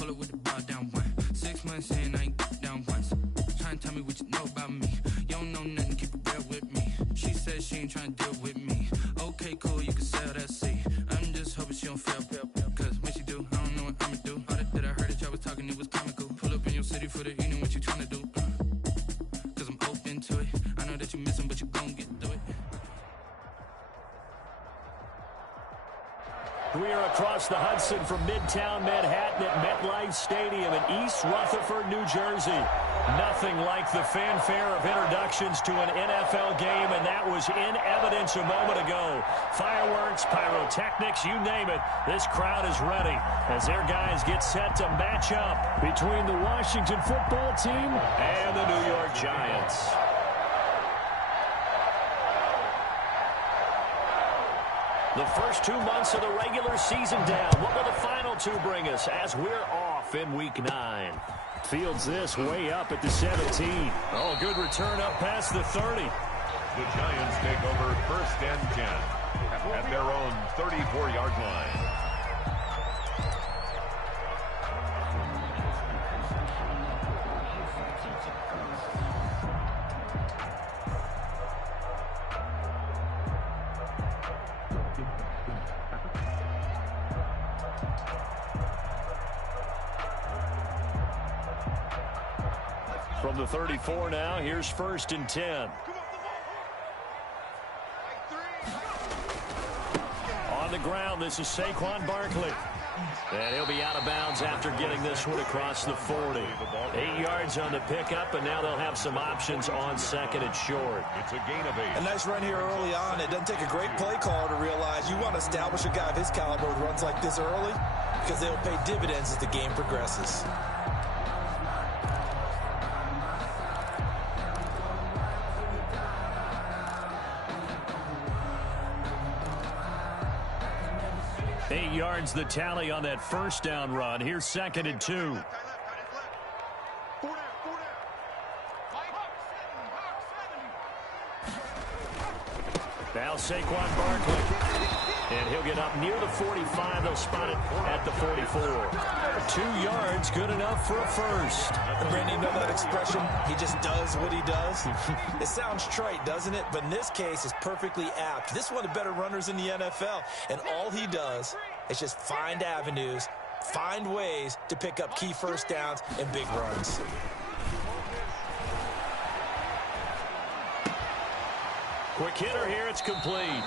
pull up with the bar down one. 6 months in, I ain't down once. Trying to tell me what you know about me. You don't know nothing, keep it real with me. She said she ain't trying to deal with me. Okay, cool, you can sell that seat. I'm just hoping she don't fail. Cause when she do, I don't know what I'ma do. All that I heard that y'all was talking, it was comical. Pull up in your city for the evening, what you trying to do? Cause I'm open to it. I know that you missing, but you gon' get through it. We are across the Hudson from Midtown Manhattan at MetLife Stadium in East Rutherford, New Jersey. Nothing like the fanfare of introductions to an NFL game, and that was in evidence a moment ago. Fireworks, pyrotechnics, you name it. This crowd is ready as their guys get set to match up between the Washington football team and the New York Giants. The first 2 months of the regular season down. What will the final two bring us as we're off in Week 9? Fields this way up at the 17. Oh, good return up past the 30. The Giants take over 1st and 10 at their own 34-yard line. From the 34 now, here's 1st and 10. On the ground, this is Saquon Barkley. And he'll be out of bounds after getting this one across the 40. 8 yards on the pickup, and now they'll have some options on 2nd and short. It's a gain of 8. A nice run here early on. It doesn't take a great play caller to realize you want to establish a guy of his caliber with runs like this early because they'll pay dividends as the game progresses. Yards the tally on that 1st down run. Here's 2nd and 2. Now Saquon Barkley. And he'll get up near the 45. They'll spot it at the 44. 2 yards, good enough for a first. And Brandon, you know that expression? He just does what he does. It sounds trite, doesn't it? But in this case, it's perfectly apt. This is one of the better runners in the NFL. And all he does is just find avenues, find ways to pick up key first downs and big runs. Quick hitter here, it's complete.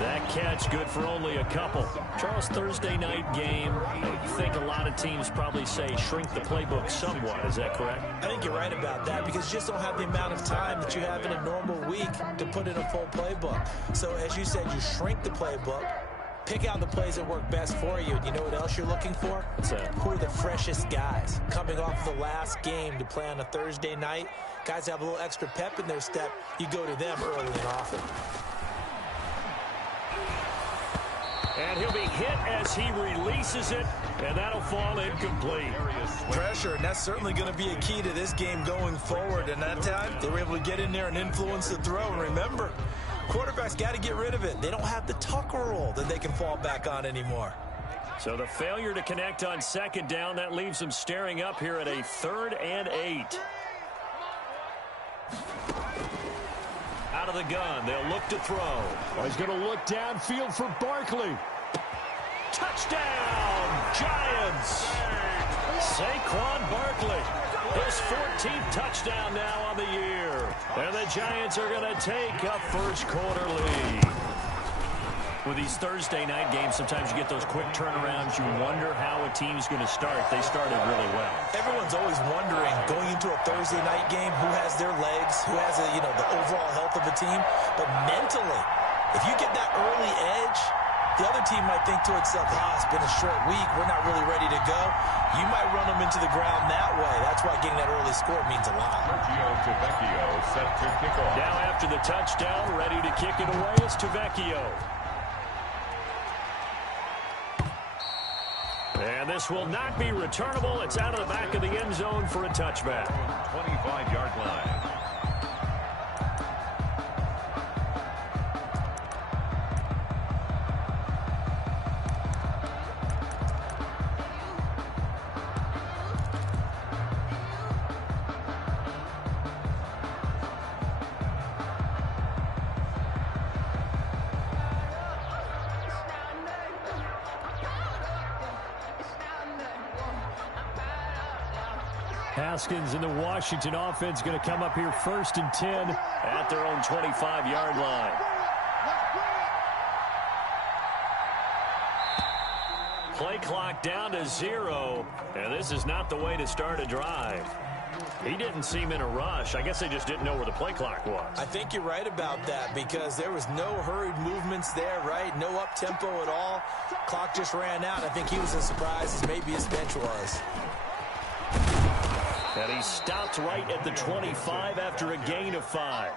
That catch good for only a couple. Charles, Thursday night game, I think a lot of teams probably say shrink the playbook somewhat. Is that correct? I think you're right about that because you just don't have the amount of time that you have in a normal week to put in a full playbook. So as you said, you shrink the playbook, pick out the plays that work best for you. You know what else you're looking for? What's that? Who are the freshest guys coming off the last game to play on a Thursday night? Guys have a little extra pep in their step. You go to them early and often. And he'll be hit as he releases it, and that'll fall incomplete. Pressure, and that's certainly going to be a key to this game going forward. And that time, they were able to get in there and influence the throw. And remember, quarterbacks got to get rid of it. They don't have the Tucker rule that they can fall back on anymore. So the failure to connect on 2nd down, that leaves them staring up here at a 3rd and 8. Out of the gun, they'll look to throw. Oh, he's going to look downfield for Barkley. Touchdown, Giants! Saquon Barkley, his 14th touchdown now on the year. And the Giants are going to take a first-quarter lead. With these Thursday night games, sometimes you get those quick turnarounds. You wonder how a team's going to start. They started really well. Everyone's always wondering, going into a Thursday night game, who has their legs, who has the overall health of the team. But mentally, if you get that early edge, the other team might think to itself, it's been a short week. We're not really ready to go. You might run them into the ground that way. That's why getting that early score means a lot. Set to kick off. Now after the touchdown, ready to kick it away is Tavecchio. And this will not be returnable. It's out of the back of the end zone for a touchback. 25-yard line. Haskins and the Washington offense going to come up here 1st and 10 at their own 25-yard line. Play clock down to 0, and this is not the way to start a drive. He didn't seem in a rush. I guess they just didn't know where the play clock was. I think you're right about that because there was no hurried movements there, right? No up-tempo at all. Clock just ran out. I think he was as surprised as maybe his bench was. And he stopped right at the 25 after a gain of 5.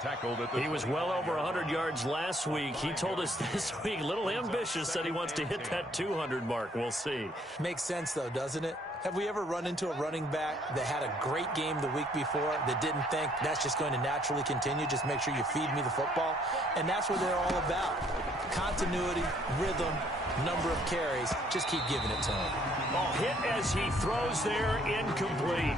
Tackled at the He was well over 100 yards last week. He told us this week, a little ambitious, said he wants to hit that 200 mark. We'll see. Makes sense, though, doesn't it? Have we ever run into a running back that had a great game the week before that didn't think that's just going to naturally continue? Just make sure you feed me the football. And that's what they're all about. Continuity, rhythm, number of carries. Just keep giving it to him. Oh, hit as he throws there, incomplete.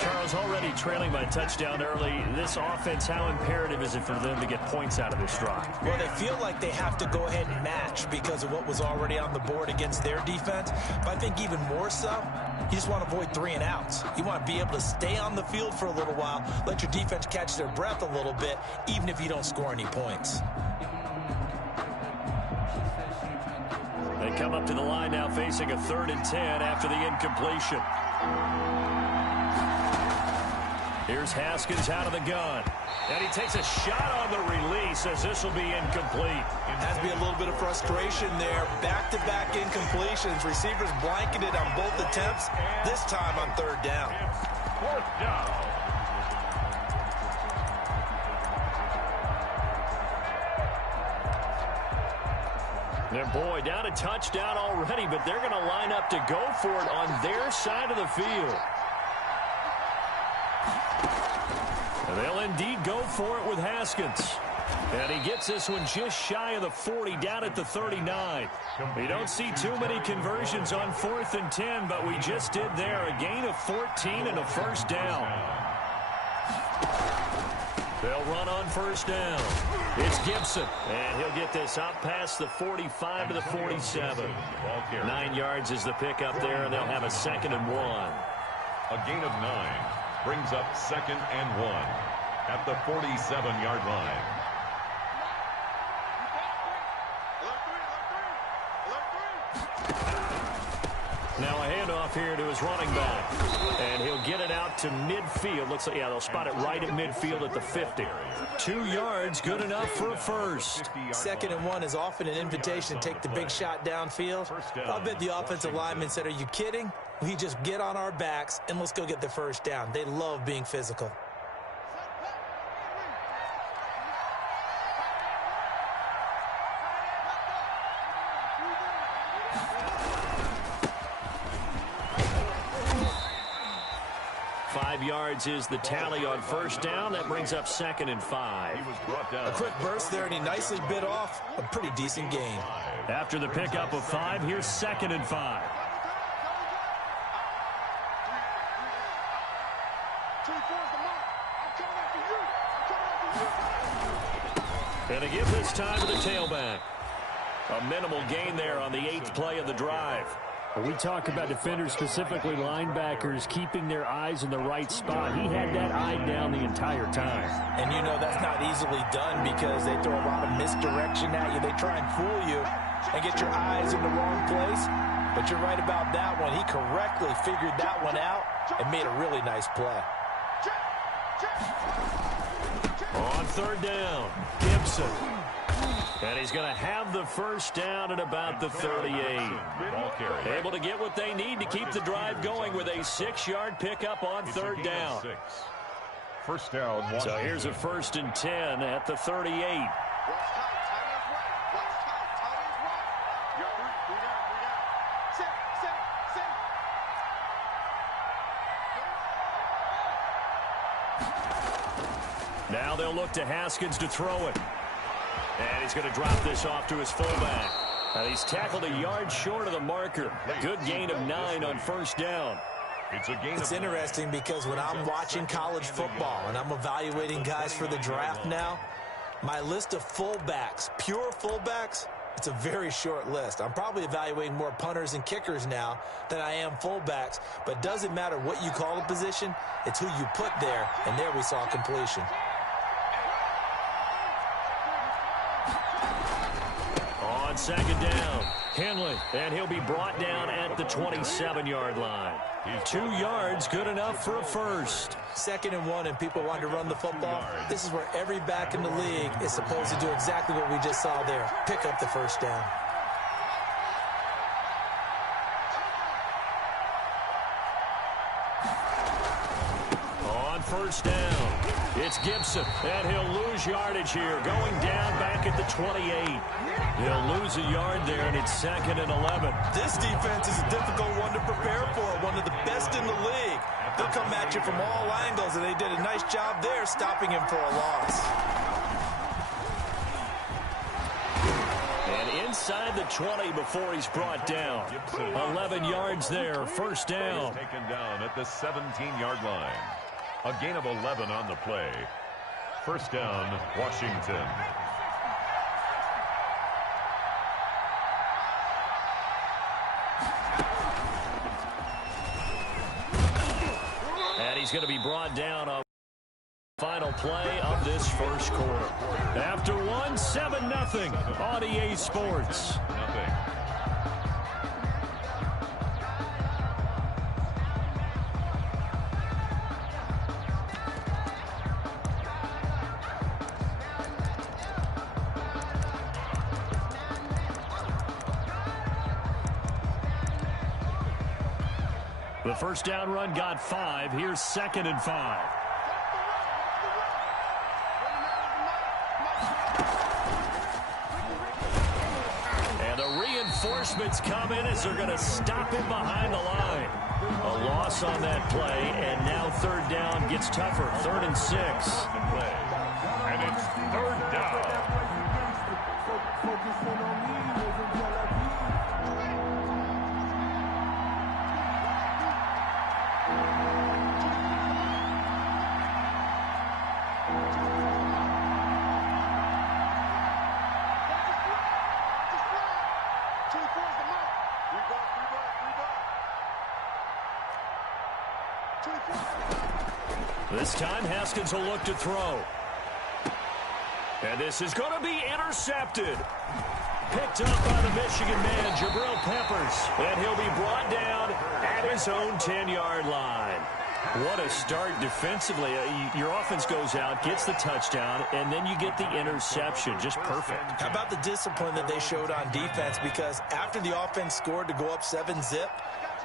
Charles already trailing by a touchdown early. This offense, how imperative is it for them to get points out of this drive? Well, they feel like they have to go ahead and match because of what was already on the board against their defense. But I think even more so, you just want to avoid 3 and outs. You want to be able to stay on the field for a little while, let your defense catch their breath a little bit, even if you don't score any points. They come up to the line now facing a 3rd and 10 after the incompletion. Here's Haskins out of the gun. And he takes a shot on the release as this will be incomplete. Has to be a little bit of frustration there. Back-to-back incompletions. Receivers blanketed on both attempts, this time on 3rd down. 4th down. Their boy down a touchdown already, but they're going to line up to go for it on their side of the field. And they'll indeed go for it with Haskins. And he gets this one just shy of the 40, down at the 39. We don't see too many conversions on 4th and 10, but we just did there. A gain of 14 and a 1st down. They'll run on 1st down. It's Gibson, and he'll get this up past the 45 to the 47. 9 yards is the pickup there, and they'll have a 2nd and 1. A gain of 9 brings up 2nd and 1 at the 47-yard line. Now a handoff here to his running back. And he'll get it out to midfield. Looks like, yeah, they'll spot it right at midfield at the 50. 2 yards, good enough for a 1st. 2nd and 1 is often an invitation to take the big shot downfield. I'll bet the offensive lineman said, are you kidding? We just get on our backs and let's go get the 1st down. They love being physical. Yards is the tally on 1st down. That brings up 2nd and 5. A quick burst there, and he nicely bit off a pretty decent gain. After the pickup of 5, here's 2nd and 5. And a give this time to the tailback. A minimal gain there on the 8th play of the drive. We talk about defenders, specifically linebackers, keeping their eyes in the right spot. He had that eye down the entire time. And you know that's not easily done because they throw a lot of misdirection at you. They try and fool you and get your eyes in the wrong place. But you're right about that one. He correctly figured that one out and made a really nice play. On 3rd down, Gibson. And he's going to have the 1st down at about the 38. Able to get what they need to keep the drive going with a 6-yard pickup on 3rd down. 1st down. So here's a 1st and 10 at the 38. Now they'll look to Haskins to throw it. And he's going to drop this off to his fullback. And he's tackled a yard short of the marker. Good gain of 9 on 1st down. It's interesting because when I'm watching college football and I'm evaluating guys for the draft now, my list of fullbacks, pure fullbacks, It's a very short list. I'm probably evaluating more punters and kickers now than I am fullbacks, but it doesn't matter what you call a position, it's who you put there, and there we saw completion. On second down, Henley, and he'll be brought down at the 27-yard line. 2 yards, good enough for a first. 2nd and 1, and people want to run the football. This is where every back in the league is supposed to do exactly what we just saw there. Pick up the first down. On first down, it's Gibson, and he'll lose yardage here, going down back at the 28. He'll lose a yard there, and it's 2nd and 11. This defense is a difficult one to prepare for, one of the best in the league. They'll come at you from all angles, and they did a nice job there stopping him for a loss. And inside the 20 before he's brought down. 11 yards there, first down. Taken down at the 17-yard line. A gain of 11 on the play. First down, Washington. And he's going to be brought down on the final play of this first quarter. After one, 7-0 on EA Sports. Nothing. The first down run got 5. Here's 2nd and 5. And the reinforcements come in as they're going to stop him behind the line. A loss on that play, and now 3rd down gets tougher. 3rd and 6. And it's 3rd down. This time, Haskins will look to throw. And this is going to be intercepted. Picked up by the Michigan man, Jabril Peppers. And he'll be brought down at his own 10-yard line. What a start defensively. Your offense goes out, gets the touchdown, and then you get the interception. Just perfect. How about the discipline that they showed on defense? Because after the offense scored to go up 7-zip,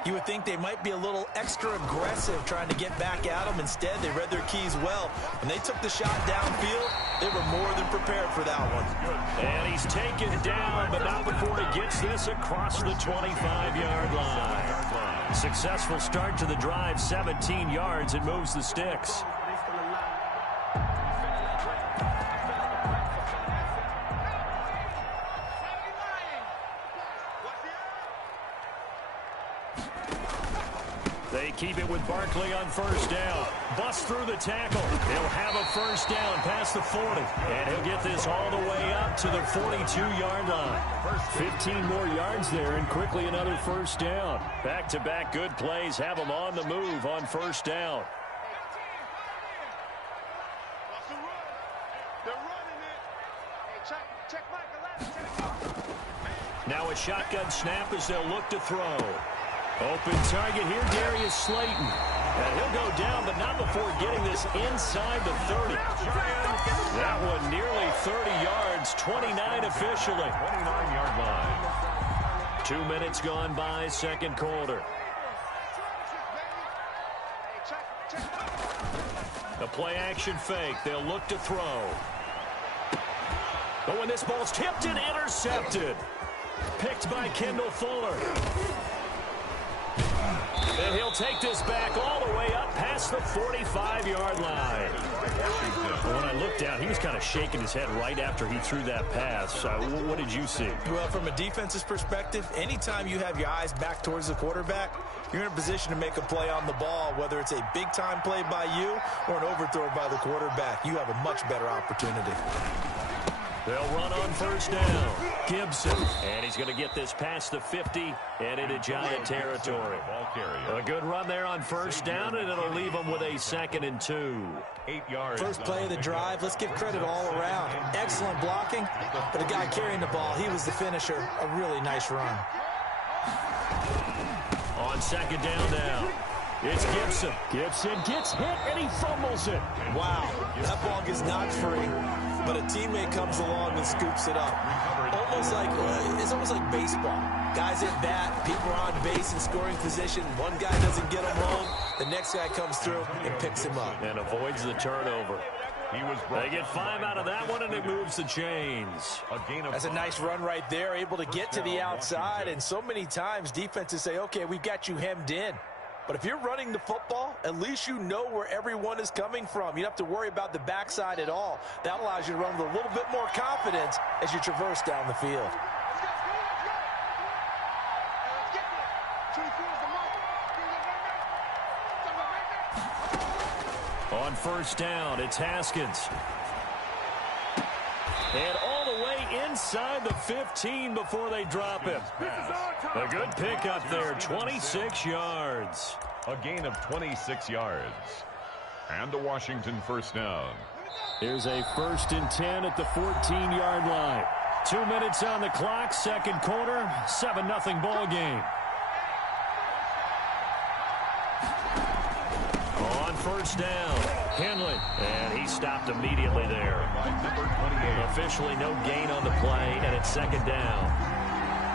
you would think they might be a little extra aggressive trying to get back at them. Instead, they read their keys well. When they took the shot downfield, they were more than prepared for that one. And he's taken down, but not before he gets this across the 25-yard line. Successful start to the drive, 17 yards. It moves the sticks. They keep it with Barkley on first down. Bust through the tackle. He'll have a first down past the 40. And he'll get this all the way up to the 42-yard line. 15 more yards there and quickly another first down. Back-to-back good plays have them on the move on first down. Now a shotgun snap as they'll look to throw. Open target here, Darius Slayton. And he'll go down, but not before getting this inside the 30. That one nearly 30 yards, 29 officially. 29-yard line. 2 minutes gone by, second quarter. The play action fake. They'll look to throw. But when this ball's tipped and intercepted. Picked by Kendall Fuller. And he'll take this back all the way up past the 45-yard line. When I looked down, he was kind of shaking his head right after he threw that pass. What did you see? Well, from a defense's perspective, anytime you have your eyes back towards the quarterback, you're in a position to make a play on the ball, whether it's a big-time play by you or an overthrow by the quarterback. You have a much better opportunity. They'll run on first down. Gibson. And he's going to get this past the 50 and into Giant territory. A good run there on first down, and it'll leave them with a 2nd and 2. 8 yards. First play of the drive. Let's give credit all around. Excellent blocking, but the guy carrying the ball, he was the finisher. A really nice run. On 2nd down now, it's Gibson. Gibson gets hit, and he fumbles it. Wow, that ball gets knocked free, but a teammate comes along and scoops it up. It's almost like baseball. Guys at bat, people are on base in scoring position. One guy doesn't get him home. The next guy comes through and picks him up. And avoids the turnover. They get 5 out of that one, and it moves the chains. That's a nice run right there, able to get to the outside. And so many times defenses say, okay, we've got you hemmed in. But if you're running the football, at least you know where everyone is coming from. You don't have to worry about the backside at all. That allows you to run with a little bit more confidence as you traverse down the field. On first down, it's Haskins. And all the way inside the 15 before they drop him. A good pickup there, 26 yards. A gain of 26 yards. And a Washington first down. Here's a 1st and 10 at the 14-yard line. 2 minutes on the clock, 2nd quarter, 7-0 ball game. On first down, Henley, and he stopped immediately there. Officially no gain on the play, and it's 2nd down.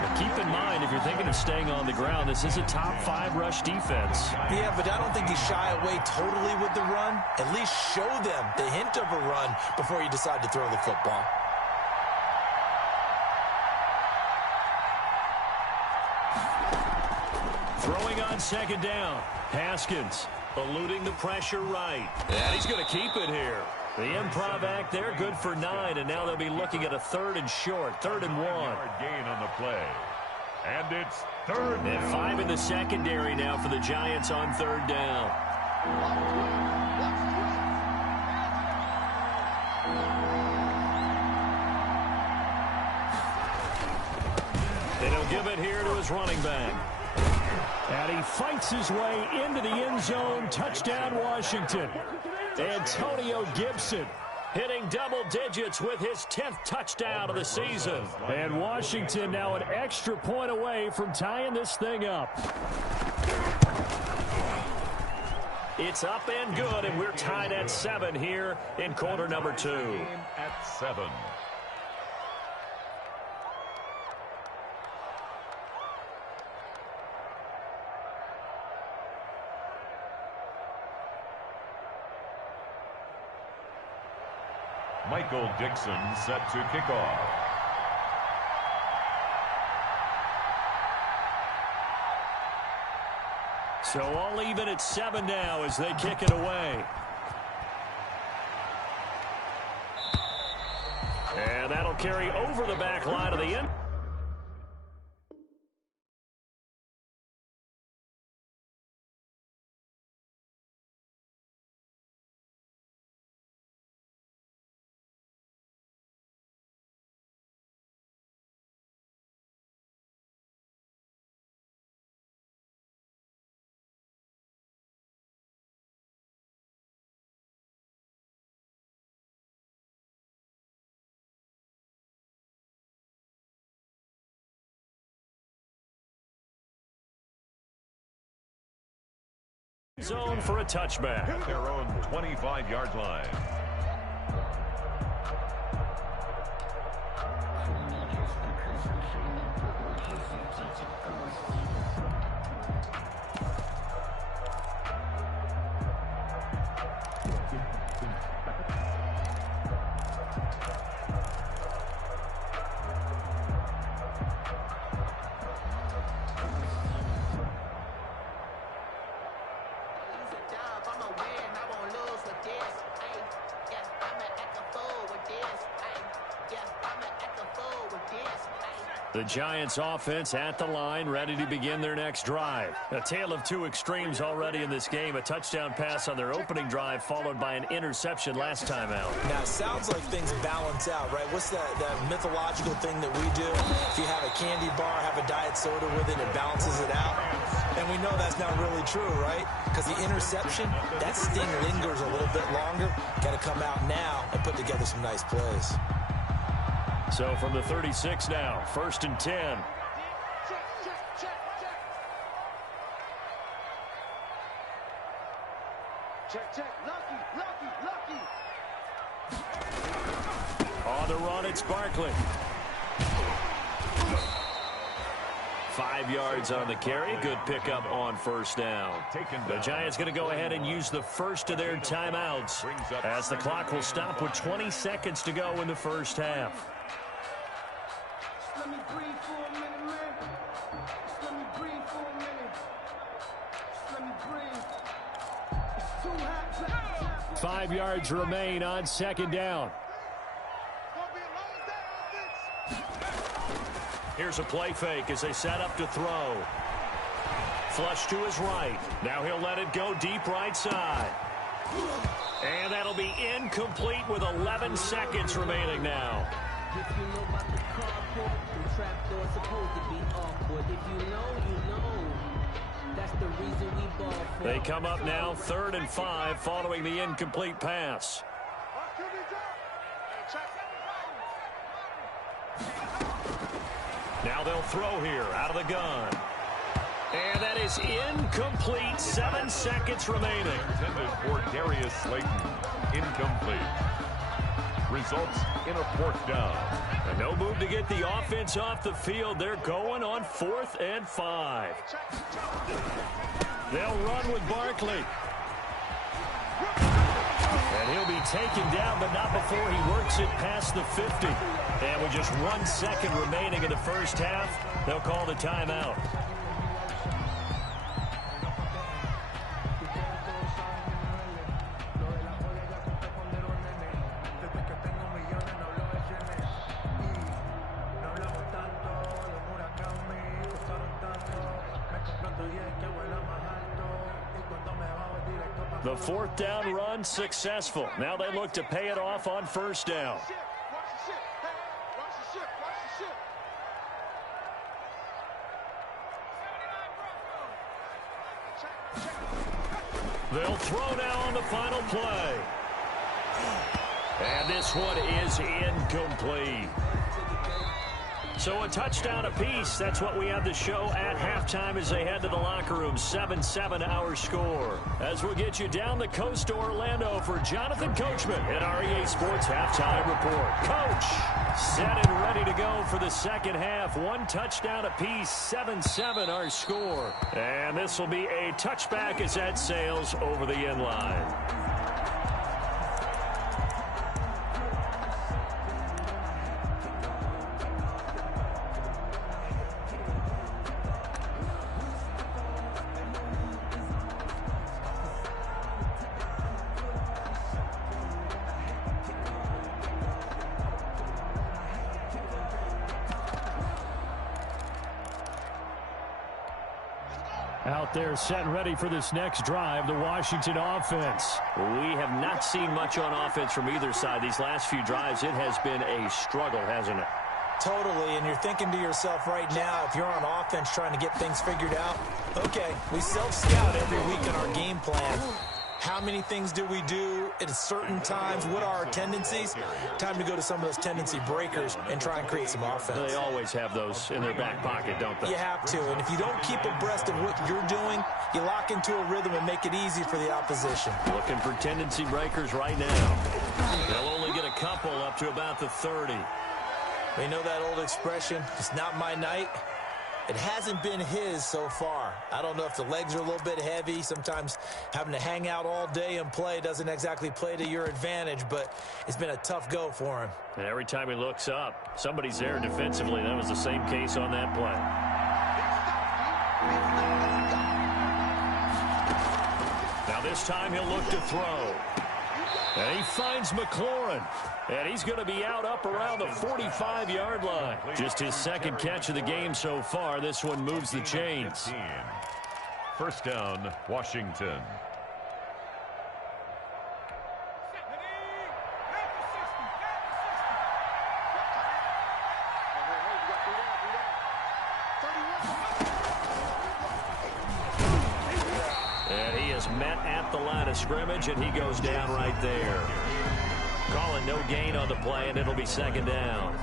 Now keep in mind, if you're thinking of staying on the ground, this is a top 5 rush defense. Yeah, but I don't think you shy away totally with the run. At least show them the hint of a run before you decide to throw the football. Throwing on 2nd down, Haskins. Eluding the pressure right. And he's going to keep it here. The improv act there, good for 9, and now they'll be looking at a 3rd and short, 3rd and 1. Gain on the play. And it's 3rd and down. 5 in the secondary now for the Giants on 3rd down. And he'll give it here to his running back. And he fights his way into the end zone. Touchdown, Washington. Antonio Gibson hitting double digits with his 10th touchdown of the season. And Washington now an extra point away from tying this thing up. It's up and good, and we're tied at 7 here in quarter number 2. At 7. Michael Dixon set to kick off. So all even at 7 now as they kick it away. And that'll carry over the back line of the end. Zone for a touchback. At their own 25-yard line. The Giants offense at the line, ready to begin their next drive. A tale of two extremes already in this game. A touchdown pass on their opening drive, followed by an interception last time out. Now, it sounds like things balance out, right? What's that mythological thing that we do? If you have a candy bar, have a diet soda with it, it balances it out. And we know that's not really true, right? Because the interception, that sting lingers a little bit longer. Got to come out now and put together some nice plays. So from the 36 now, 1st and 10. Check. Lucky. On the run, it's Barkley. 5 yards on the carry. Good pickup on 1st down. The Giants going to go ahead and use the first of their timeouts as the clock will stop with 20 seconds to go in the first half. Let me breathe for a minute, man. Just let me breathe for a minute. Just let me breathe. It's too hot. 5 yards remain on 2nd down. Here's a play fake as they set up to throw. Flush to his right. Now he'll let it go deep right side. And that'll be incomplete with 11 seconds remaining now. If you know about the carport, the trapdoor supposed to be awkward. If you know, you know. That's the reason we ball for. They come up now 3rd and 5 following the incomplete pass. Now they'll throw here out of the gun. And that is incomplete. 7 seconds remaining. Intended for Darius Slayton. Incomplete. Results in a 4th down. And no move to get the offense off the field. They're going on 4th and 5. They'll run with Barkley. And he'll be taken down, but not before he works it past the 50. And with just 1 second remaining in the first half, they'll call the timeout. The 4th down run successful. Now they look to pay it off on 1st down. They'll throw now on the final play. And this one is incomplete. So a touchdown apiece. That's what we have to show at halftime as they head to the locker room. 7-7 our score. As we'll get you down the coast to Orlando for Jonathan Coachman at REA Sports Halftime Report. Coach, set and ready to go for the second half. 1 touchdown apiece. 7-7 our score. And this will be a touchback as that sails over the end line. Out there set and ready for this next drive, the Washington offense. We have not seen much on offense from either side. These last few drives, it has been a struggle, hasn't it? Totally, and you're thinking to yourself right now, if you're on offense trying to get things figured out, okay, we self-scout every week in our game plan. How many things do we do at certain times? What are our tendencies? Time to go to some of those tendency breakers and try and create some offense. They always have those in their back pocket, don't they? You have to, and if you don't keep abreast of what you're doing, you lock into a rhythm and make it easy for the opposition. Looking for tendency breakers right now. They'll only get a couple up to about the 30. We know that old expression, it's not my night. It hasn't been his so far. I don't know if the legs are a little bit heavy. Sometimes having to hang out all day and play doesn't exactly play to your advantage, but it's been a tough go for him. And every time he looks up, somebody's there defensively. That was the same case on that play. Now this time he'll look to throw. And he finds McLaurin. And he's going to be out up around the 45-yard line. Just his second catch of the game so far. This one moves the chains. First down, Washington. And he is met at the line of scrimmage, and he goes down right there. Calling no gain on the play, and it'll be second down.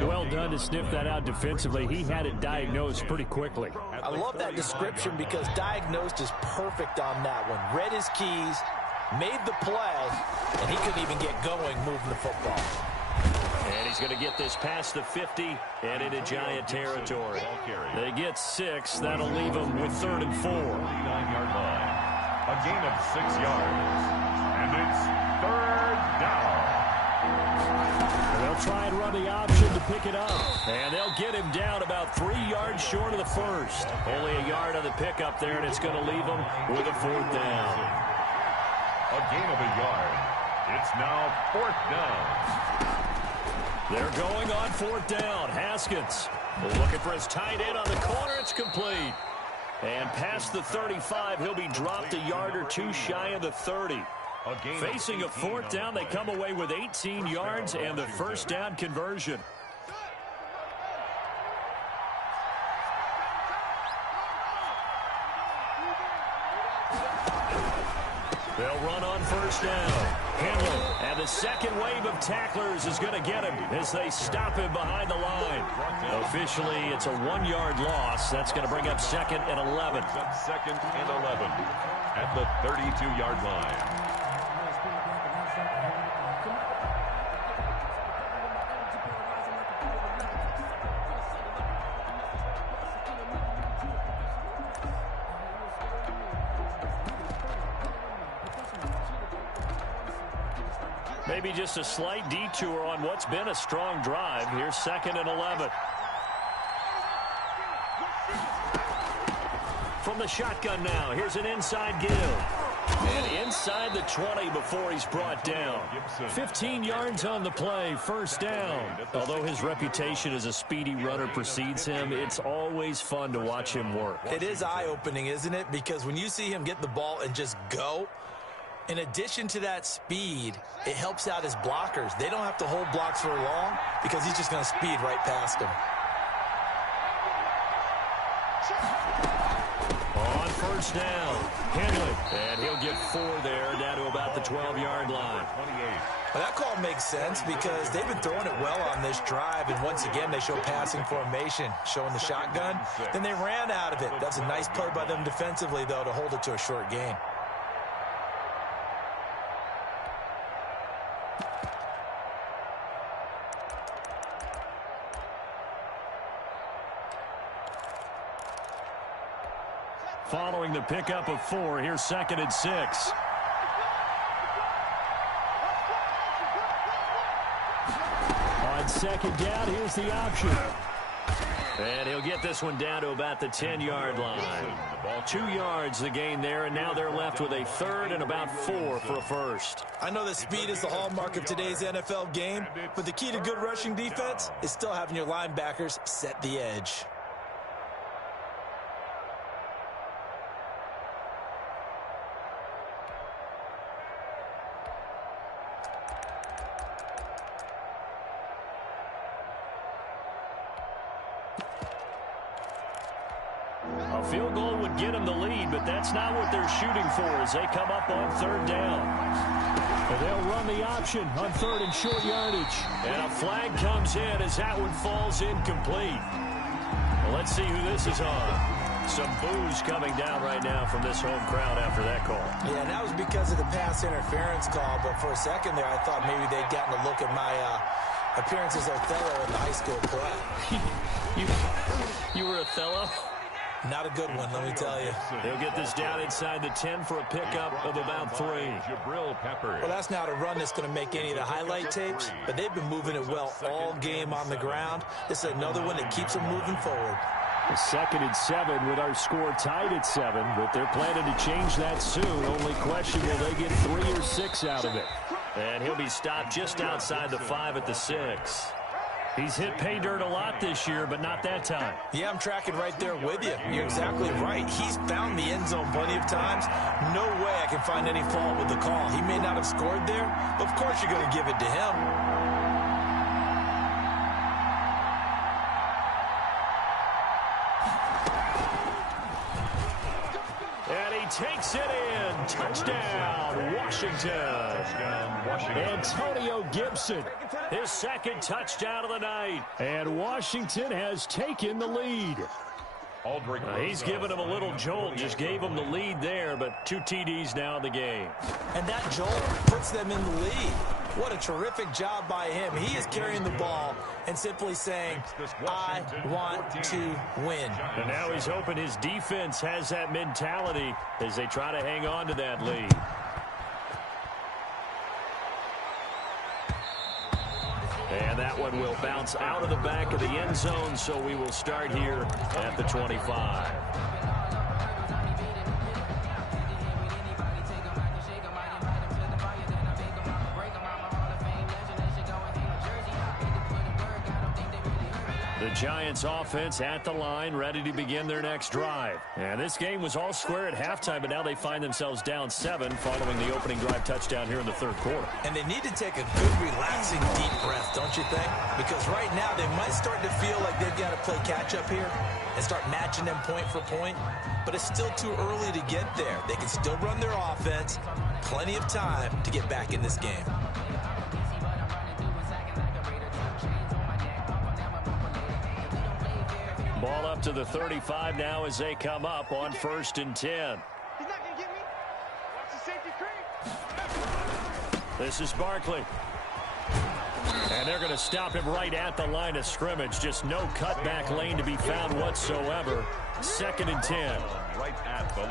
Well done to sniff that out defensively. He had it diagnosed pretty quickly. I love that description because diagnosed is perfect on that one. Read his keys, made the play, and he couldn't even get going moving the football. And he's going to get this past the 50 and into Giant territory. They get 6. That'll leave them with 3rd and 4. 9-yard line. A gain of 6 yards. And it's 3rd down. They'll try and run the option to pick it up. And they'll get him down about 3 yards short of the first. Only a yard on the pickup there, and it's going to leave them with a 4th down. A gain of a yard. It's now 4th down. They're going on 4th down. Haskins looking for his tight end on the corner. It's complete. And past the 35, he'll be dropped a yard or 2 shy of the 30. Facing a 4th down, they come away with 18 yards and the first down conversion. They'll run on first down. Henley, and the second wave of tacklers is going to get him as they stop him behind the line. Officially, it's a 1-yard loss. That's going to bring up 2nd and 11. 2nd and 11 at the 32-yard line. Maybe just a slight detour on what's been a strong drive. Here's 2nd and 11. From the shotgun now, here's an inside give. And inside the 20 before he's brought down. 15 yards on the play, first down. Although his reputation as a speedy runner precedes him, it's always fun to watch him work. It is eye-opening, isn't it? Because when you see him get the ball and just go, in addition to that speed, it helps out his blockers. They don't have to hold blocks for long because he's just going to speed right past them. On first down, Henley. And he'll get 4 there, down to about the 12-yard line. Well, that call makes sense because they've been throwing it well on this drive, and once again, they show passing formation, showing the shotgun. Then they ran out of it. That's a nice play by them defensively, though, to hold it to a short gain. Following the pickup of 4, here's 2nd and 6. On 2nd down, here's the option. And he'll get this one down to about the 10-yard line. 2 yards the gain there, and now they're left with a 3rd and about 4 for a first. I know that speed is the hallmark of today's NFL game, but the key to good rushing defense is still having your linebackers set the edge. A field goal would get them the lead, but that's not what they're shooting for as they come up on 3rd down. And they'll run the option on 3rd and short yardage. And a flag comes in as that one falls incomplete. Well, let's see who this is on. Some boos coming down right now from this home crowd after that call. Yeah, and that was because of the pass interference call, but for a second there I thought maybe they'd gotten a look at my appearance as Othello in the high school play. You were Othello? Not a good one, let me tell you. They'll get this down inside the 10 for a pickup of about 3. Well, that's not a run that's going to make any of the highlight tapes, but they've been moving it well all game on the ground. This is another one that keeps them moving forward. 2nd and 7 with our score tied at 7, but they're planning to change that soon. Only question, will they get 3 or 6 out of it? And he'll be stopped just outside the 5 at the 6. He's hit pay dirt a lot this year, but not that time. Yeah, I'm tracking right there with you. You're exactly right. He's found the end zone plenty of times. No way I can find any fault with the call. He may not have scored there, but of course you're going to give it to him. And he takes it in. Touchdown, Washington. Antonio Gibson. His second touchdown of the night. And Washington has taken the lead. He's given him a little jolt. Just gave him the lead there, but 2 TDs now in the game. And that jolt puts them in the lead. What a terrific job by him. He is carrying the ball and simply saying, I want to win. And now he's hoping his defense has that mentality as they try to hang on to that lead. And that one will bounce out of the back of the end zone, so we will start here at the 25. The Giants offense at the line, ready to begin their next drive. And this game was all square at halftime, but now they find themselves down 7 following the opening drive touchdown here in the third quarter. And they need to take a good, relaxing, deep breath, don't you think? Because right now they might start to feel like they've got to play catch-up here and start matching them point for point. But it's still too early to get there. They can still run their offense. Plenty of time to get back in this game. Ball up to the 35 now as they come up on 1st and 10. He's not going to get me. Watch the safety creep. This is Barkley. And they're going to stop him right at the line of scrimmage. Just no cutback lane to be found whatsoever. 2nd and 10.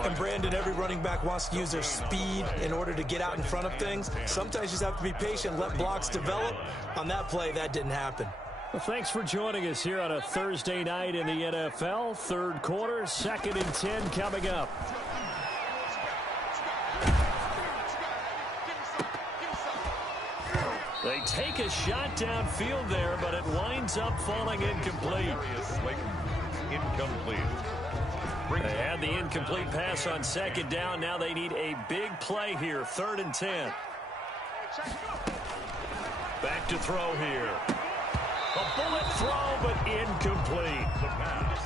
And Brandon, every running back wants to use their speed in order to get out in front of things. Sometimes you just have to be patient, let blocks develop. On that play, that didn't happen. Well, thanks for joining us here on a Thursday night in the NFL. Third quarter, 2nd and 10 coming up. They take a shot downfield there, but it winds up falling incomplete. They had the incomplete pass on 2nd down. Now they need a big play here. 3rd and 10. Back to throw here. A bullet throw, but incomplete. The pass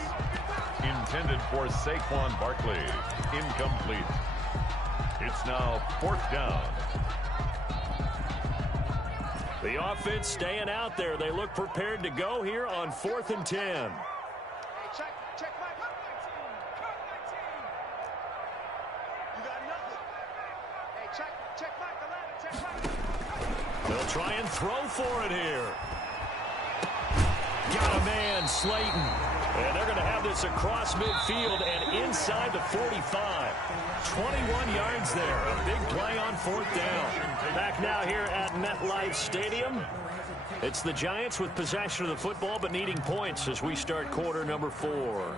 intended for Saquon Barkley. Incomplete. It's now 4th down. The offense staying out there. They look prepared to go here on 4th and 10. Hey, check my cut 19. You got nothing. Hey, check my 11. Check my. They'll try and throw for it here. Got a man, Slayton. And they're going to have this across midfield and inside the 45. 21 yards there. A big play on 4th down. Back now here at MetLife Stadium. It's the Giants with possession of the football but needing points as we start quarter number 4.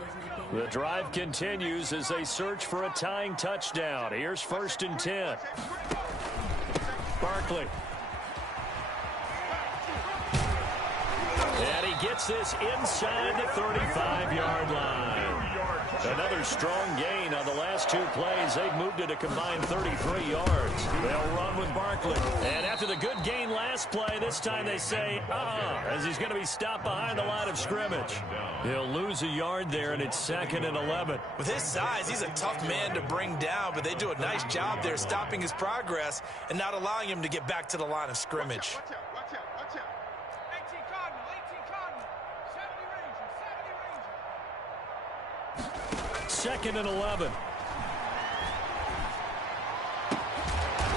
The drive continues as they search for a tying touchdown. Here's 1st and 10. Barkley. And he gets this inside the 35-yard line. Another strong gain on the last 2 plays. They've moved it a combined 33 yards. They'll run with Barkley. And after the good gain last play, this time they say, as he's going to be stopped behind the line of scrimmage. He'll lose a yard there, and it's 2nd and 11. With his size, he's a tough man to bring down, but they do a nice job there stopping his progress and not allowing him to get back to the line of scrimmage. Watch out. 18 Cardinal. 70 Ranger. 2nd and 11.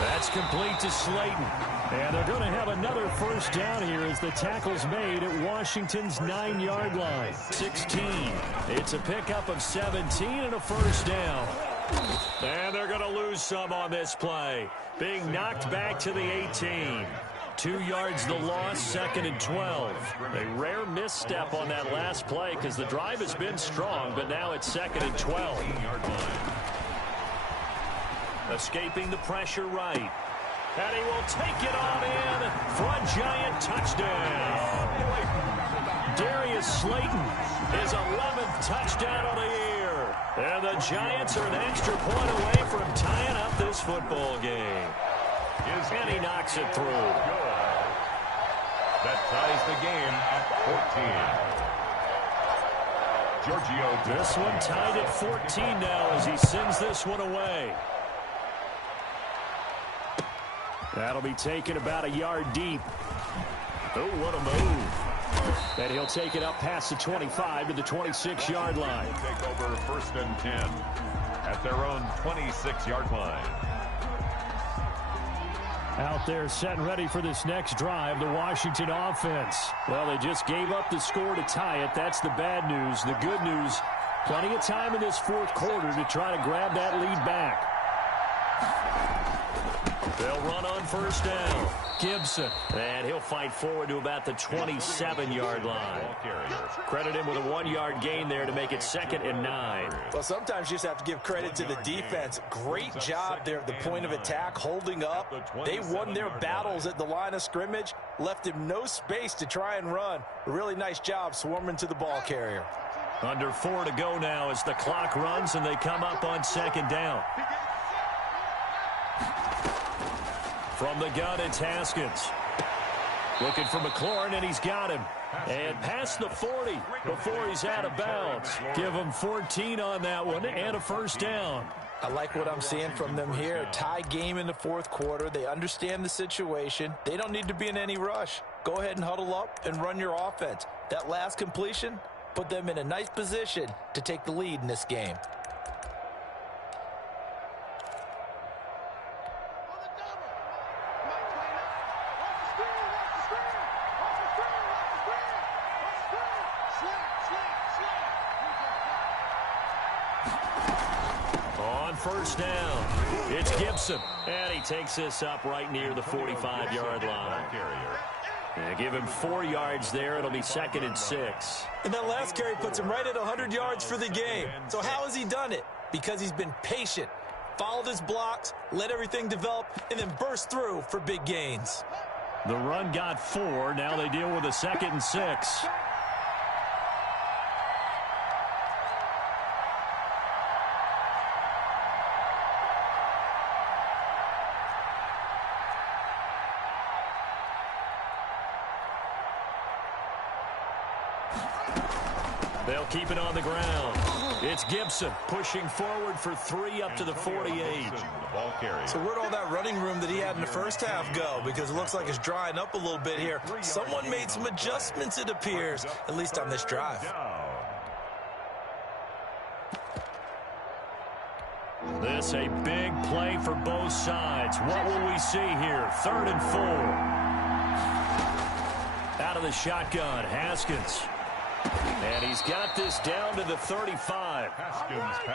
That's complete to Slayton. And they're going to have another 1st down here as the tackle's made at Washington's 9-yard line. 16. It's a pickup of 17 and a 1st down. And they're going to lose some on this play. Being knocked back to the 18. 2 yards the loss, 2nd and 12. A rare misstep on that last play because the drive has been strong, but now it's 2nd and 12. Escaping the pressure right. And he will take it on in for a giant touchdown. Darius Slayton, his 11th touchdown of the year. And the Giants are an extra point away from tying up this football game. And he knocks it through. That ties the game at 14. Giorgio. This one tied at 14 now as he sends this one away. That'll be taken about a yard deep. Oh, what a move. And he'll take it up past the 25 to the 26-yard line. Take over 1st and 10 at their own 26-yard line. Out there set and ready for this next drive, the Washington offense. Well, they just gave up the score to tie it. That's the bad news. The good news, plenty of time in this fourth quarter to try to grab that lead back. They'll run on 1st down. Gibson. And he'll fight forward to about the 27-yard line. Credit him with a 1-yard gain there to make it 2nd and 9. Well, sometimes you just have to give credit to the defense. Great job there at the point of attack, holding up. They won their battles at the line of scrimmage, left him no space to try and run. A really nice job swarming to the ball carrier. Under 4 to go now as the clock runs and they come up on 2nd down. From the gun, it's Haskins. Looking for McLaurin, and he's got him. And past the 40 before he's out of bounds. Give him 14 on that one and a 1st down. I like what I'm seeing from them here. Tie game in the fourth quarter. They understand the situation. They don't need to be in any rush. Go ahead and huddle up and run your offense. That last completion put them in a nice position to take the lead in this game. On 1st down, it's Gibson. And he takes this up right near the 45-yard line. And give him 4 yards there. It'll be 2nd and 6. And that last carry puts him right at 100 yards for the game. So how has he done it? Because he's been patient, followed his blocks, let everything develop, and then burst through for big gains. The run got 4. Now they deal with a 2nd and 6. They'll keep it on the ground. It's Gibson pushing forward for 3 up to the 48. So where'd all that running room that he had in the first half go? Because it looks like it's drying up a little bit here. Someone made some adjustments, it appears, at least on this drive. This a big play for both sides. What will we see here? 3rd and 4. Out of the shotgun, Haskins. And he's got this down to the 35.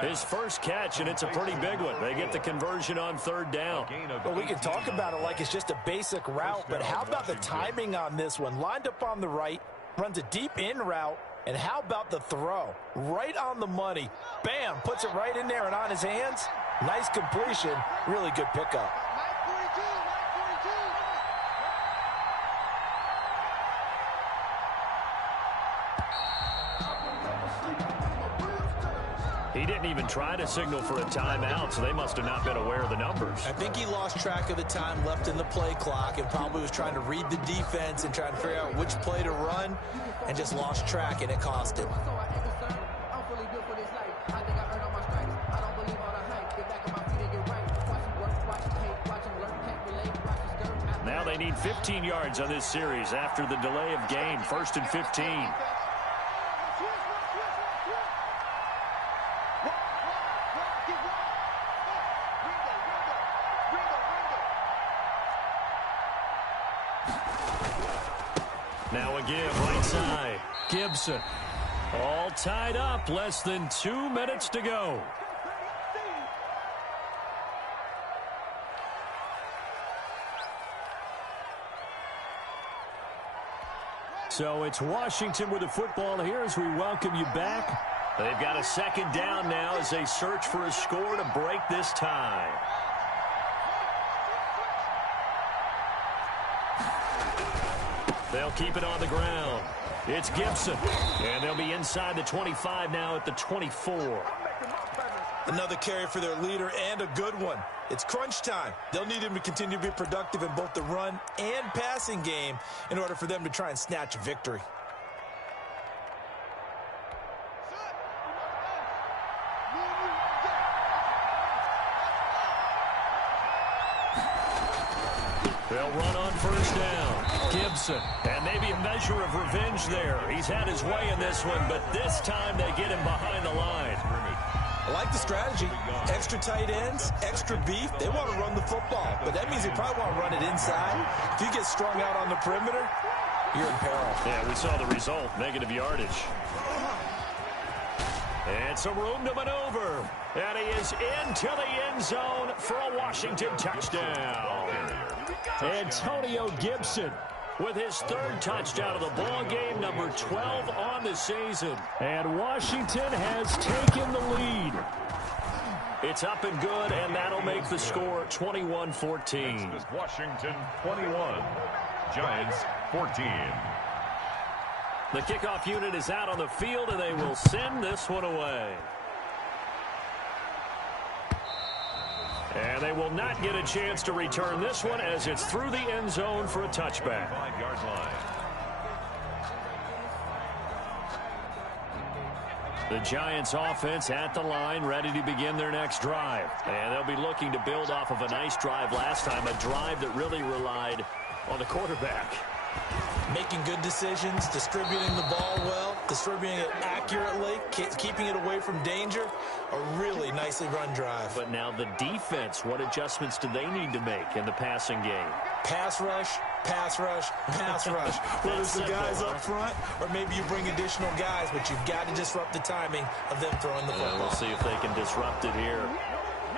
His first catch, and it's a pretty big one. They get the conversion on 3rd down. Well, we can talk about it like it's just a basic route, but how about the timing on this one? Lined up on the right, runs a deep in route, and how about the throw? Right on the money. Bam, puts it right in there and on his hands. Nice completion, really good pickup. He didn't even try to signal for a timeout, so they must have not been aware of the numbers. I think he lost track of the time left in the play clock and probably was trying to read the defense and trying to figure out which play to run and just lost track, and it cost him. Now they need 15 yards on this series after the delay of game. 1st and 15. Now again, right side. Gibson. All tied up. Less than 2 minutes to go. So it's Washington with the football here as we welcome you back. They've got a 2nd down now as they search for a score to break this tie. They'll keep it on the ground. It's Gibson. And they'll be inside the 25 now at the 24. Another carry for their leader and a good one. It's crunch time. They'll need him to continue to be productive in both the run and passing game in order for them to try and snatch a victory. They'll run on first down. Gibson. And maybe a measure of revenge there. He's had his way in this one, but this time they get him behind the line. I like the strategy. Extra tight ends, extra beef. They want to run the football, but that means they probably want to run it inside. If you get strung out on the perimeter, you're in peril. Yeah, we saw the result, negative yardage. And some room to maneuver. And he is into the end zone for a Washington touchdown. Antonio Gibson with his third touchdown of the ball game, number 12 on the season. And Washington has taken the lead. It's up and good, and that'll make the score 21-14. Washington 21, Giants 14. The kickoff unit is out on the field, and they will send this one away. And they will not get a chance to return this one as it's through the end zone for a touchback. 5-yard line. The Giants offense at the line, ready to begin their next drive. And they'll be looking to build off of a nice drive last time, a drive that really relied on the quarterback. Making good decisions, distributing the ball well, distributing it accurately, keeping it away from danger. A really nicely run drive. But now the defense, what adjustments do they need to make in the passing game? Pass rush, pass rush, pass rush. Whether it's the guys up front or maybe you bring additional guys, but you've got to disrupt the timing of them throwing the football. We'll see if they can disrupt it here.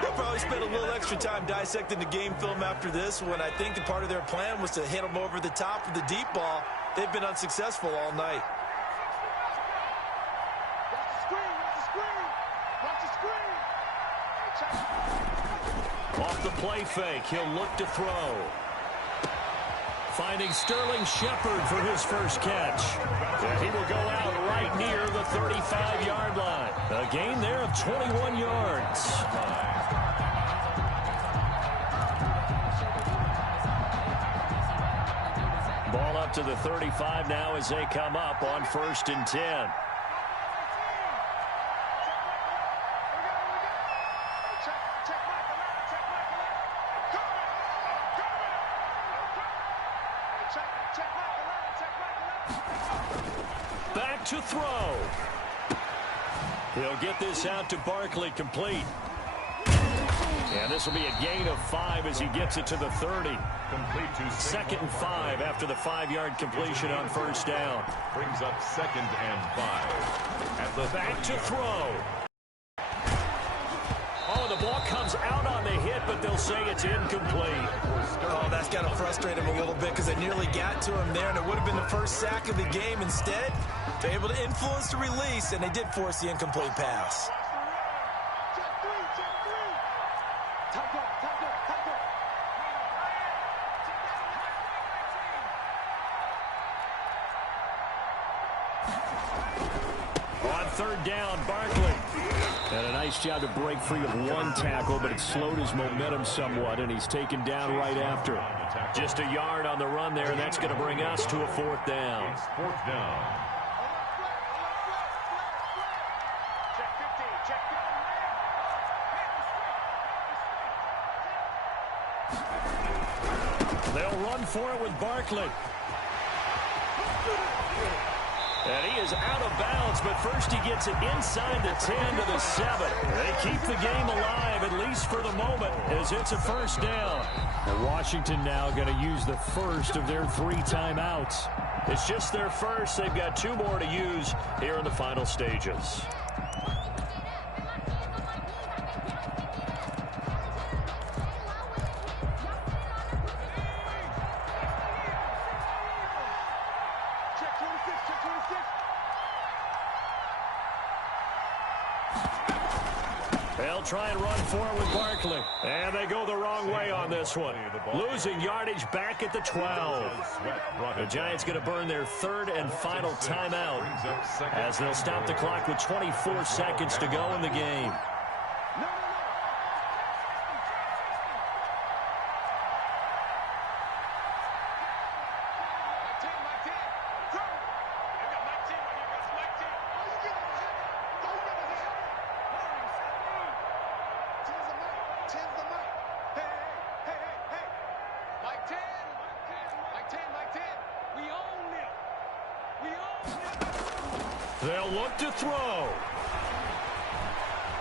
They'll probably spend a little extra time dissecting the game film after this when I think that part of their plan was to hit them over the top of the deep ball. They've been unsuccessful all night. Off the play fake, he'll look to throw. Finding Sterling Shepard for his first catch. And he will go out right near the 35-yard line. A gain there of 21 yards. Ball up to the 35 now as they come up on 1st and 10. Back to throw. He'll get this out to Barkley, complete. And this will be a gain of 5 as he gets it to the 30. Complete to 2nd and 5 after the 5-yard completion on first down. Brings up 2nd and 5. At the Back to throw. Oh, the ball comes out on the hit, but they'll say it's incomplete. Oh, that's got to frustrate him a little bit because they nearly got to him there, and it would have been the first sack of the game. Instead, they're able to influence the release, and they did force the incomplete pass. On 3rd down, Barkley. And a nice job to break free of one tackle, but it slowed his momentum somewhat, and he's taken down right after. Just a yard on the run there, and that's going to bring us to a 4th down. It's 4th down. They'll run for it with Barkley. And he is out of bounds, but first he gets it inside the 10 to the 7. They keep the game alive, at least for the moment, as it's a 1st down. And Washington now going to use the first of their 3 timeouts. It's just their first. They've got 2 more to use here in the final stages. They'll try and run for it with Barkley. And they go the wrong way on this one. Losing yardage back at the 12. The Giants going to burn their third and final timeout as they'll stop the clock with 24 seconds to go in the game. They'll look to throw.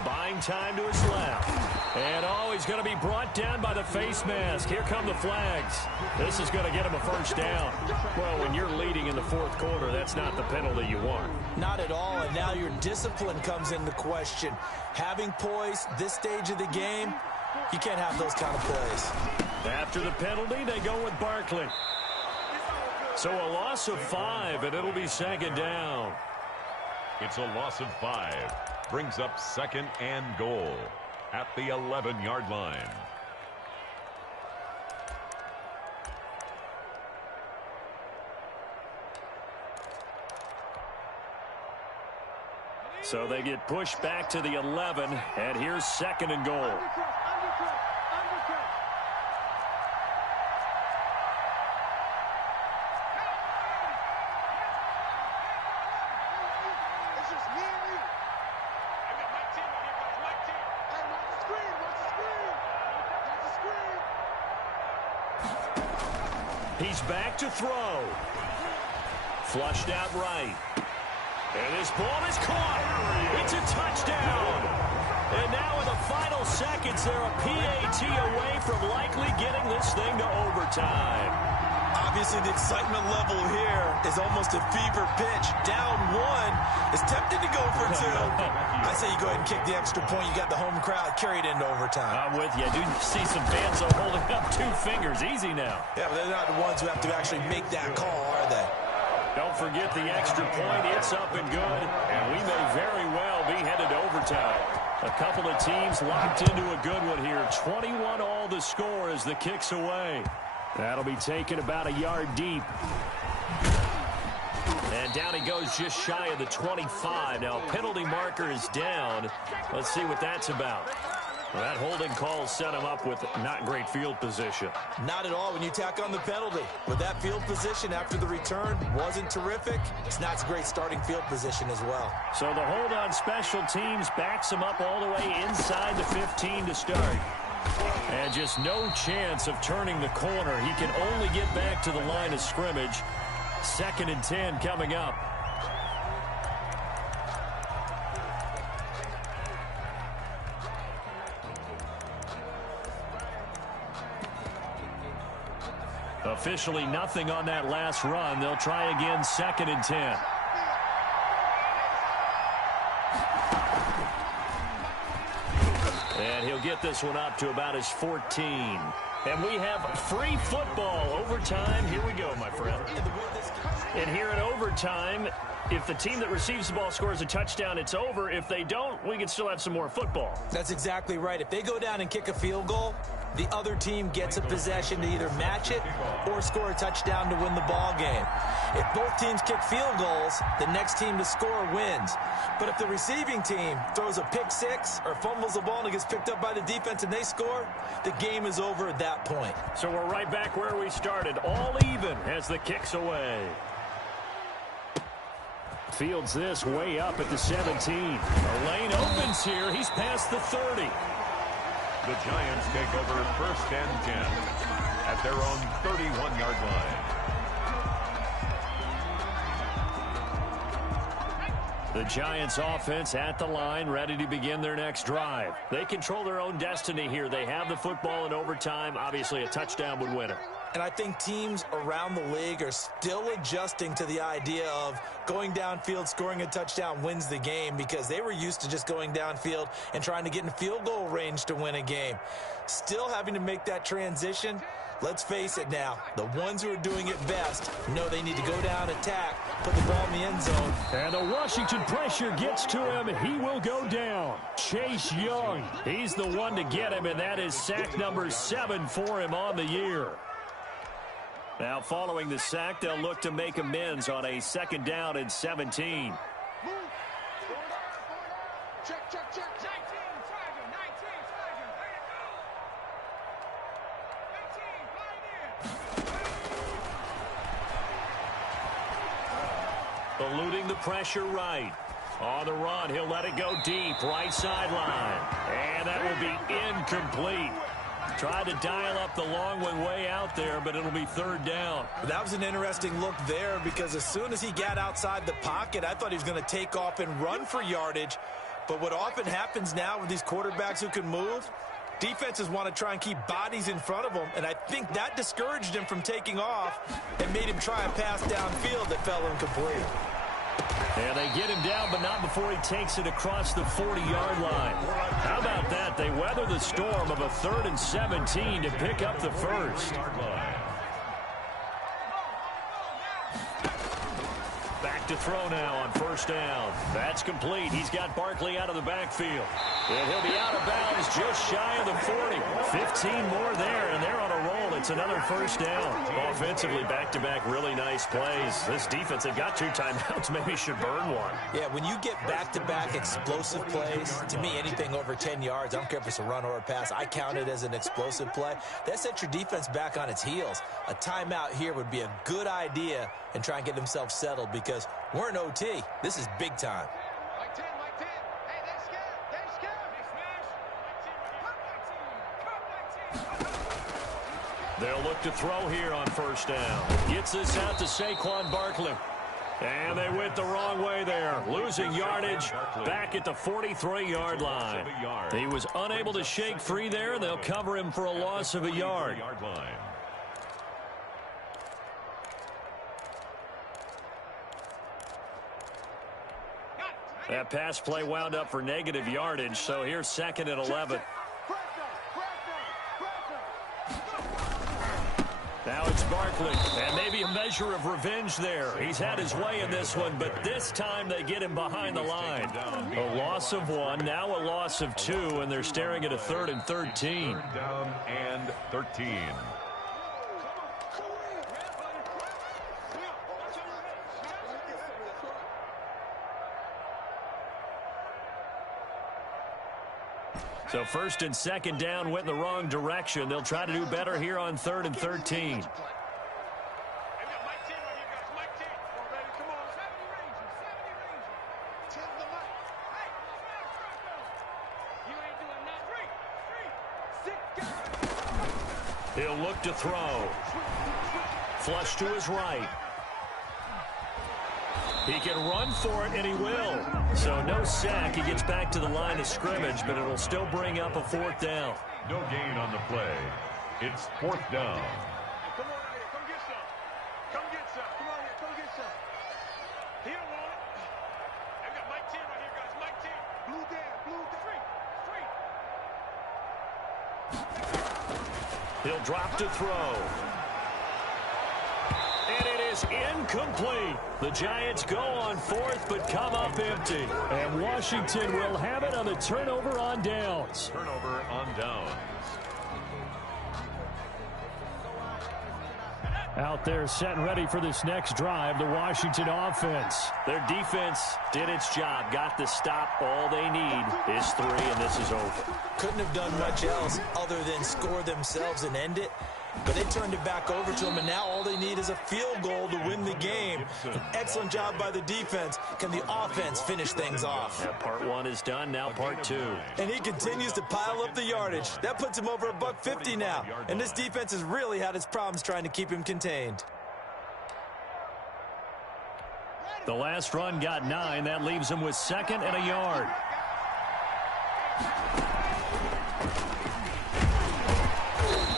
Buying time to his left. And, he's going to be brought down by the face mask. Here come the flags. This is going to get him a first down. Well, when you're leading in the fourth quarter, that's not the penalty you want. Not at all, and now your discipline comes into question. Having poise this stage of the game, you can't have those kind of plays. After the penalty, they go with Barkley. So a loss of 5, and it'll be second down. It's a loss of 5. Brings up second and goal at the 11-yard line. So they get pushed back to the 11, and here's second and goal. He's back to throw. Flushed out right. And this ball is caught. It's a touchdown. And now in the final seconds, they're a PAT away from likely getting this thing to overtime. Obviously, the excitement level here is almost a fever pitch. Down 1 is tempted to go for 2. I say you go ahead and kick the extra point. You got the home crowd carried into overtime. I'm with you. I do see some fans holding up 2 fingers. Easy now. Yeah, but they're not the ones who have to actually make that call, are they? Don't forget the extra point. It's up and good. And we may very well be headed to overtime. A couple of teams locked into a good one here. 21 all the score as the kick's away. That'll be taken about a yard deep. And down he goes just shy of the 25. Now, penalty marker is down. Let's see what that's about. Well, that holding call set him up with not great field position. Not at all when you tack on the penalty. But that field position after the return wasn't terrific. It's not a great starting field position as well. So the hold on special teams backs him up all the way inside the 15 to start. And just no chance of turning the corner. He can only get back to the line of scrimmage. Second and 10 coming up. Officially nothing on that last run. They'll try again, second and 10. And he'll get this one up to about his 14. And we have free football. Overtime. Here we go, my friend. And here in overtime, if the team that receives the ball scores a touchdown, it's over. If they don't, we can still have some more football. That's exactly right. If they go down and kick a field goal, the other team gets a possession to either match it or score a touchdown to win the ball game. If both teams kick field goals, the next team to score wins. But if the receiving team throws a pick six or fumbles the ball and it gets picked up by the defense and they score, the game is over at that point. So we're right back where we started, all even as the kick's away. Fields this way up at the 17. A lane opens here. He's past the 30. The Giants take over first and 10 at their own 31-yard line. The Giants offense at the line, ready to begin their next drive. They control their own destiny here. They have the football in overtime. Obviously, a touchdown would win it. And I think teams around the league are still adjusting to the idea of going downfield, scoring a touchdown wins the game, because they were used to just going downfield and trying to get in field goal range to win a game. Still having to make that transition. Let's face it now, the ones who are doing it best know they need to go down, attack, put the ball in the end zone. And the Washington pressure gets to him. He will go down. Chase Young, he's the one to get him, and that is sack number 7 for him on the year. Now, following the sack, they'll look to make amends on a 2nd down and 17. Check, check, check. 19, Tiger, 19, Tiger, Eluding the pressure right. On the run, he'll let it go deep, right sideline. And that will be incomplete. Tried to dial up the long one way out there, but it'll be 3rd down. That was an interesting look there, because as soon as he got outside the pocket, I thought he was going to take off and run for yardage. But what often happens now with these quarterbacks who can move, defenses want to try and keep bodies in front of them, and I think that discouraged him from taking off and made him try a pass downfield that fell incomplete. And they get him down, but not before he takes it across the 40-yard line. How about that? They weather the storm of a 3rd and 17 to pick up the first. Back to throw now on 1st down. That's complete. He's got Barkley out of the backfield. And he'll be out of bounds just shy of the 40. 15 more there, and they're on a roll. It's another 1st down. Offensively, back-to-back really nice plays. This defense, they've got 2 timeouts. Maybe should burn one. Yeah, when you get back-to-back explosive plays, to me, anything over 10 yards, I don't care if it's a run or a pass, I count it as an explosive play. That sets your defense back on its heels. A timeout here would be a good idea, and try and get themselves settled, because we're in OT. This is big time. Mike 10, Mike 10. Hey, they're scared. They're scared. They'll look to throw here on 1st down. Gets this out to Saquon Barkley. And they went the wrong way there. Losing yardage back at the 43-yard line. He was unable to shake free there, and they'll cover him for a loss of a yard. That pass play wound up for negative yardage, so here's 2nd and 11. Now it's Barkley, and maybe a measure of revenge there. He's had his way in this one, but this time they get him behind the line. A loss of 1, now a loss of 2, and they're staring at a 3rd and 13. 3rd down and 13. So 1st and 2nd down went in the wrong direction. They'll try to do better here on 3rd and 13. He'll look to throw. Flush to his right. He can run for it, and he will. So no sack. He gets back to the line of scrimmage, but it'll still bring up a 4th down. No gain on the play. It's 4th down. Come on out here. Come get some. Come get some. Come on here. Come get some. He don't want it. I've got Mike 10 right here, guys. Mike 10. Blue down. Blue down. Free. He'll drop to throw. And it is incomplete. The Giants go on 4th, but come up empty. And Washington will have it on the turnover on downs. Turnover on downs. Out there set and ready for this next drive, the Washington offense. Their defense did its job, got the stop. All they need is 3, and this is over. Couldn't have done much else other than score themselves and end it. But they turned it back over to them, and now all they need is a field goal to win the game. An excellent job by the defense. Can the offense finish things off? Yeah, part 1 is done, now part 2. And he continues to pile up the yardage. That puts him over $150 now. And this defense has really had its problems trying to keep him contained. The last run got 9. That leaves him with 2nd and a yard.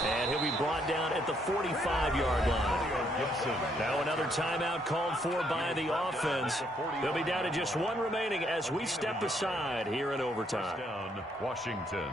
And he'll be brought down at the 45-yard line. Now another timeout called for by the offense. They'll be down to just one remaining as we step aside here in overtime. Down, Washington.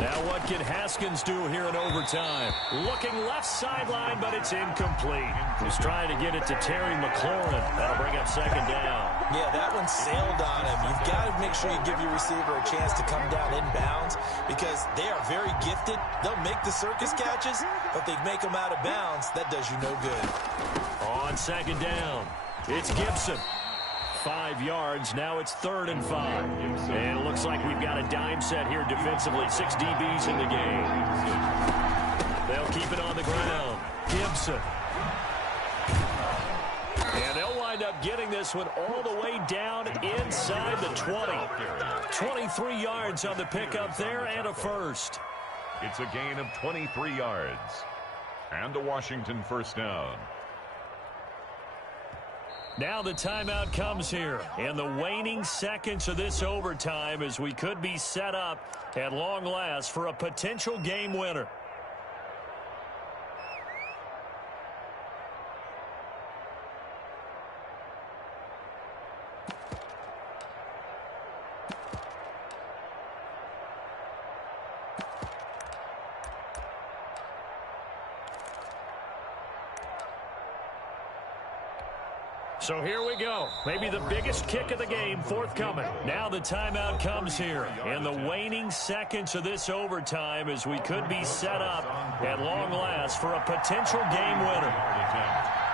Now what can Haskins do here in overtime? Looking left sideline, but it's incomplete. He's trying to get it to Terry McLaurin. That'll bring up second down. Yeah, that one sailed on him. You've got to make sure you give your receiver a chance to come down inbounds because they are very gifted. They'll make the circus catches, but they make them out of bounds. That does you no good. On second down, it's Gibson. 5 yards. Now it's 3rd and 5. And it looks like we've got a dime set here defensively. 6 DBs in the game. They'll keep it on the ground. Gibson. And they'll wind up getting this one all the way down inside the 20. 23 yards on the pickup there and a first. It's a gain of 23 yards. And a Washington first down. Now the timeout comes here in the waning seconds of this overtime as we could be set up at long last for a potential game winner. So here we go. Maybe the biggest kick of the game forthcoming. Now the timeout comes here in the waning seconds of this overtime as we could be set up at long last for a potential game winner.